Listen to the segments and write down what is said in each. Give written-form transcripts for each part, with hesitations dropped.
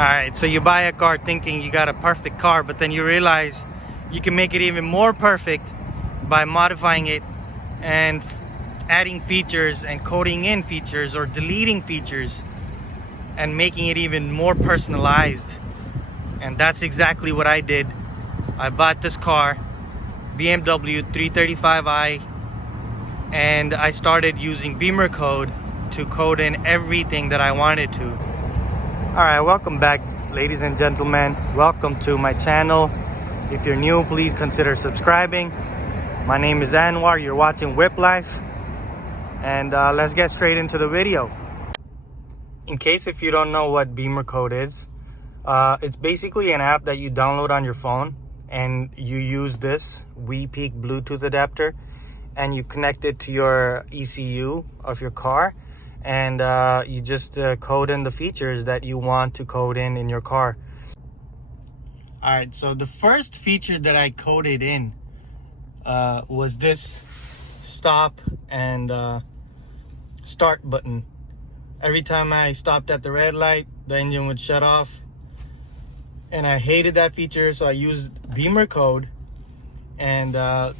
Alright, so you buy a car thinking you got a perfect car, but then you realize you can make it even more perfect by modifying it and adding features and coding in features or deleting features and making it even more personalized. And that's exactly what I did. I bought this car, BMW 335i, and I started using Bimmercode to code in everything that I wanted to. Alright, welcome back, ladies and gentlemen. Welcome to my channel. If you're new, please consider subscribing. My name is Anwar, you're watching Whip Life. And let's get straight into the video. In case if you don't know what Bimmercode is, it's basically an app that you download on your phone, and you use this WePeak Bluetooth adapter and you connect it to your ECU of your car, and you just code in the features that you want to code in your car. All right, so the first feature that I coded in was this stop and start button. Every time I stopped at the red light, the engine would shut off, and I hated that feature, so I used Bimmercode and I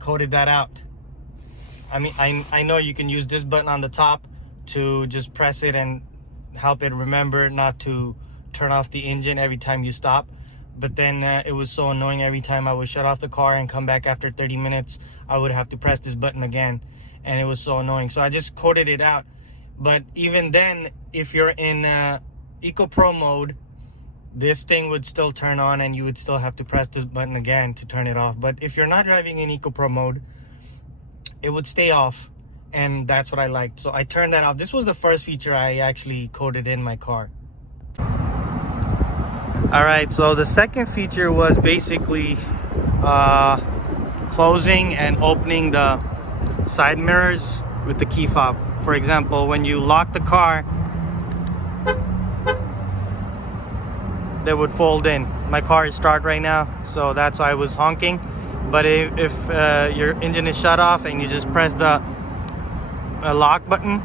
coded that out. I mean, I know you can use this button on the top to just press it and help it remember not to turn off the engine every time you stop. But then it was so annoying. Every time I would shut off the car and come back after 30 minutes, I would have to press this button again, and it was so annoying. So I just coded it out. But even then, if you're in Eco Pro mode, this thing would still turn on and you would still have to press this button again to turn it off. But if you're not driving in Eco Pro mode, it would stay off, and that's what I liked. So I turned that off. This was the first feature I actually coded in my car. All right, so the second feature was basically closing and opening the side mirrors with the key fob. For example, when you lock the car, they would fold in. My car is start right now, so that's why I was honking. But if your engine is shut off and you just press the lock button,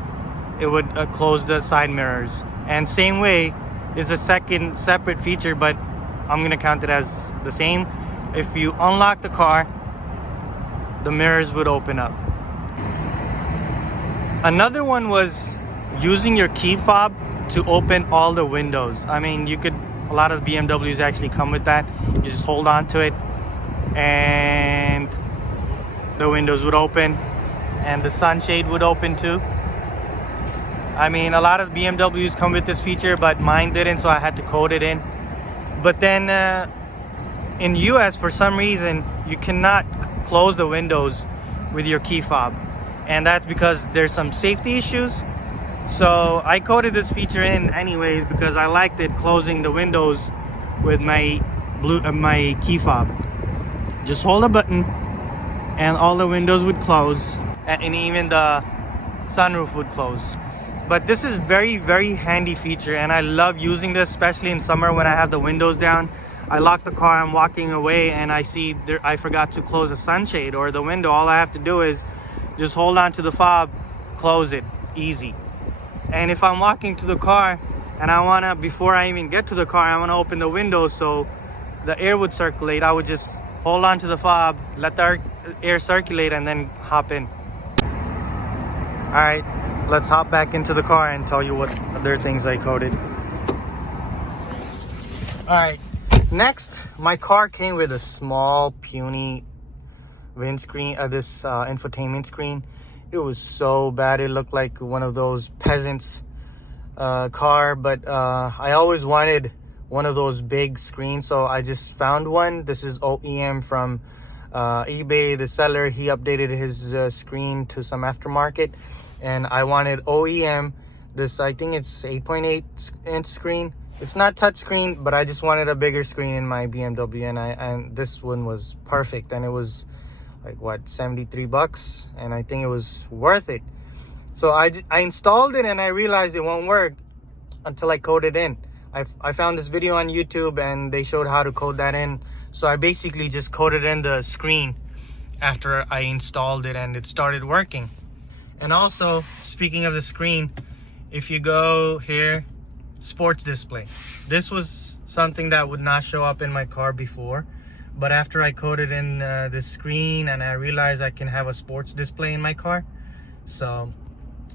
it would close the side mirrors. And same way is a second separate feature, but I'm gonna count it as the same. If you unlock the car, the mirrors would open up. Another one was using your key fob to open all the windows. I mean, you could, a lot of BMWs actually come with that. You just hold on to it and the windows would open, and the sunshade would open too. I mean, a lot of BMWs come with this feature, but mine didn't, so I had to code it in. But then in US, for some reason, you cannot close the windows with your key fob, and that's because there's some safety issues. So I coded this feature in anyways because I liked it, closing the windows with my key fob. Just hold a button and all the windows would close, and even the sunroof would close. But this is very, very handy feature, and I love using this, especially in summer when I have the windows down. I lock the car, I'm walking away, and I see I forgot to close the sunshade or the window. All I have to do is just hold on to the fob, close it, easy. And if I'm walking to the car and I wanna, before I even get to the car, I wanna open the window so the air would circulate, I would just hold on to the fob, let the air circulate, and then hop in. All right, let's hop back into the car and tell you what other things I coded. All right, next, my car came with a small, puny windscreen, this infotainment screen. It was so bad. It looked like one of those peasants' car, but I always wanted one of those big screens, so I just found one. This is OEM from eBay. The seller, he updated his screen to some aftermarket, and I wanted OEM. This, I think it's 8.8 inch screen. It's not touch screen, but I just wanted a bigger screen in my BMW, and this one was perfect, and it was like what, 73 bucks, and I think it was worth it. So I installed it, and I realized it won't work until I coded in. I found this video on YouTube and they showed how to code that in, so I basically just coded in the screen after I installed it, and it started working. And also, speaking of the screen, if you go here sports display. This was something that would not show up in my car before, but after I coded in the screen and I realized I can have a sports display in my car, so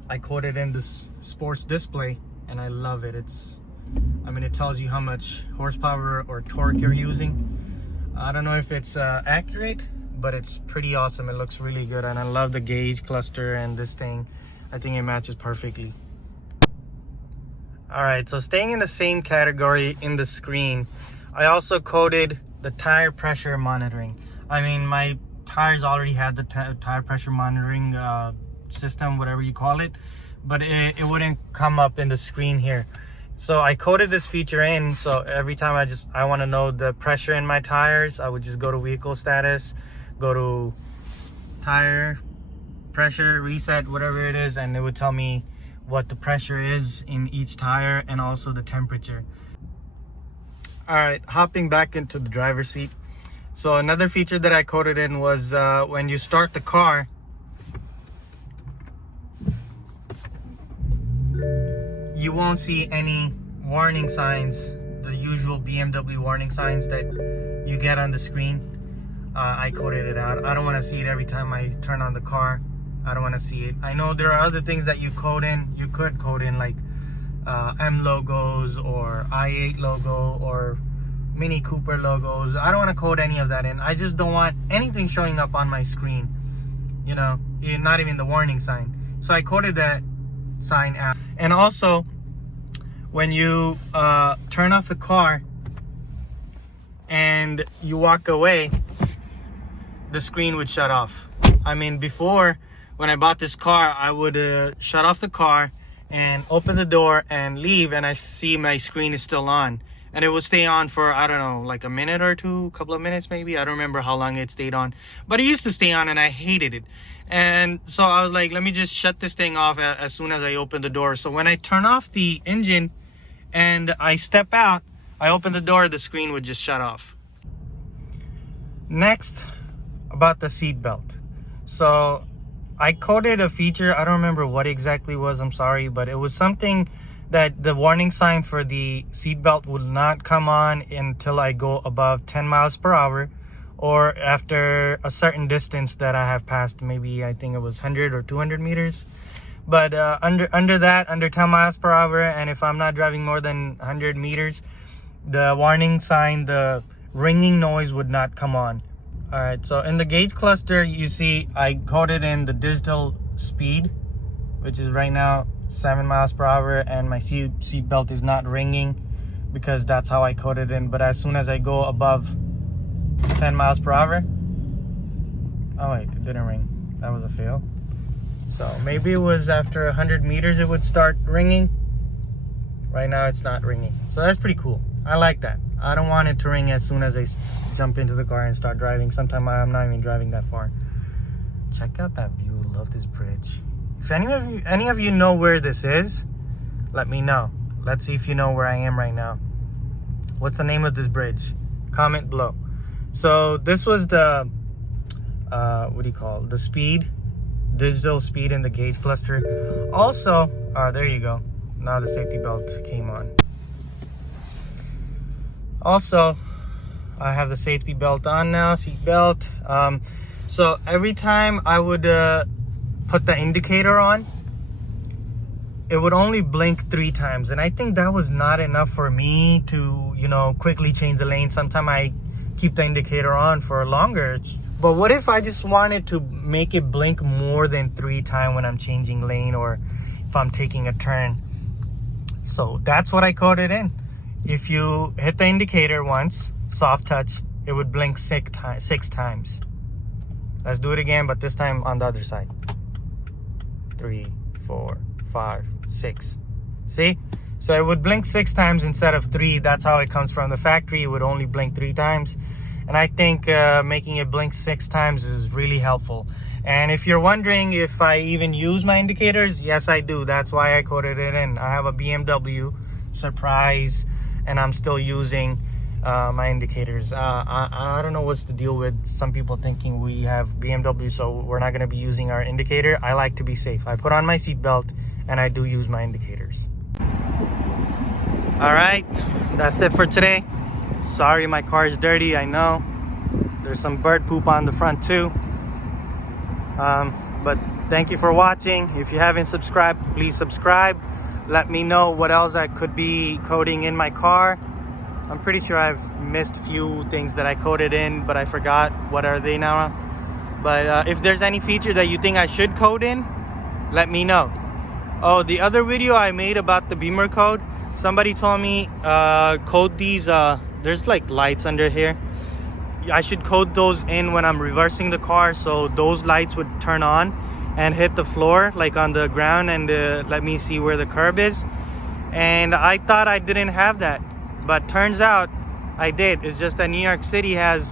I coded in this sports display and I love it. It tells you how much horsepower or torque you're using. I don't know if it's accurate, but it's pretty awesome. It looks really good, and I love the gauge cluster and this thing. I think it matches perfectly. All right, so staying in the same category in the screen, I also coded the tire pressure monitoring. My tires already had the tire pressure monitoring system, whatever you call it, but it wouldn't come up in the screen here. So I coded this feature in, so every time I want to know the pressure in my tires, I would just go to vehicle status, go to tire pressure, reset, whatever it is, and it would tell me what the pressure is in each tire and also the temperature. All right, hopping back into the driver's seat. So another feature that I coded in was when you start the car, you won't see any warning signs, the usual BMW warning signs that you get on the screen. I coded it out. I don't want to see it every time I turn on the car. I don't want to see it. I know there are other things that you could code in, like M logos or i8 logo or Mini Cooper logos. I don't want to code any of that in. I just don't want anything showing up on my screen, not even the warning sign. So I coded that sign out. And also, when you turn off the car and you walk away, the screen would shut off. Before, when I bought this car, I would shut off the car and open the door and leave, and I see my screen is still on, and it would stay on for, I don't know, like a minute or two, a couple of minutes maybe. I don't remember how long it stayed on, but it used to stay on and I hated it. And so I was like, let me just shut this thing off as soon as I open the door. So when I turn off the engine and I step out, I open the door, the screen would just shut off. Next, about the seat belt. So I coded a feature, I don't remember what exactly it was, I'm sorry, but it was something that the warning sign for the seatbelt would not come on until I go above 10 miles per hour or after a certain distance that I have passed. Maybe I think it was 100 or 200 meters. But under that, under 10 miles per hour, and if I'm not driving more than 100 meters, the warning sign, the ringing noise would not come on. All right, so in the gauge cluster, you see I coded in the digital speed, which is right now 7 miles per hour, and my seat belt is not ringing because that's how I coded in. But as soon as I go above 10 miles per hour, oh wait, it didn't ring. That was a fail. So maybe it was after 100 meters it would start ringing. Right now it's not ringing. So that's pretty cool. I like that. I don't want it to ring as soon as I jump into the car and start driving. Sometimes I'm not even driving that far. Check out that view. Love this bridge. If any of you know where this is, let me know. Let's see if you know where I am right now. What's the name of this bridge? Comment below. So this was the the speed, digital speed in the gauge cluster. Also, there you go. Now the safety belt came on. Also, I have the safety belt on now, seat belt. So every time I would put the indicator on, it would only blink 3 times. And I think that was not enough for me to, quickly change the lane. Sometimes I keep the indicator on for longer. But what if I just wanted to make it blink more than 3 times when I'm changing lane or if I'm taking a turn? So that's what I coded in. If you hit the indicator once, soft touch, it would blink 6 times. Let's do it again, but this time on the other side. 3, 4, 5, 6. See? So it would blink 6 times instead of 3. That's how it comes from the factory. It would only blink 3 times. And I think making it blink 6 times is really helpful. And if you're wondering if I even use my indicators, yes, I do. That's why I coded it in. I have a BMW, surprise, and I'm still using my indicators. I don't know what's the deal with some people thinking we have BMW, so we're not going to be using our indicator. I like to be safe. I put on my seatbelt and I do use my indicators. All right, that's it for today. Sorry my car is dirty, I know. There's some bird poop on the front too. But thank you for watching. If you haven't subscribed, please subscribe. Let me know what else I could be coding in my car. I'm pretty sure I've missed a few things that I coded in, but I forgot what are they now. But if there's any feature that you think I should code in, let me know. Oh, the other video I made about the Bimmercode, somebody told me code these, there's like lights under here. I should code those in when I'm reversing the car, so those lights would turn on and hit the floor, like on the ground, and let me see where the curb is. And I thought I didn't have that, but turns out I did. It's just that New York City has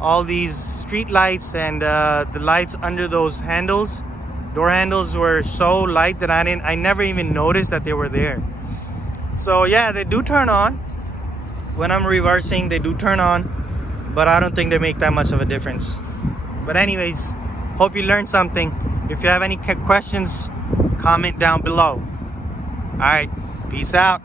all these street lights, and the lights under those handles, door handles, were so light that I never even noticed that they were there. So yeah, they do turn on when I'm reversing. They do turn on, but I don't think they make that much of a difference. But anyways, hope you learned something. If you have any questions, comment down below. All right, peace out.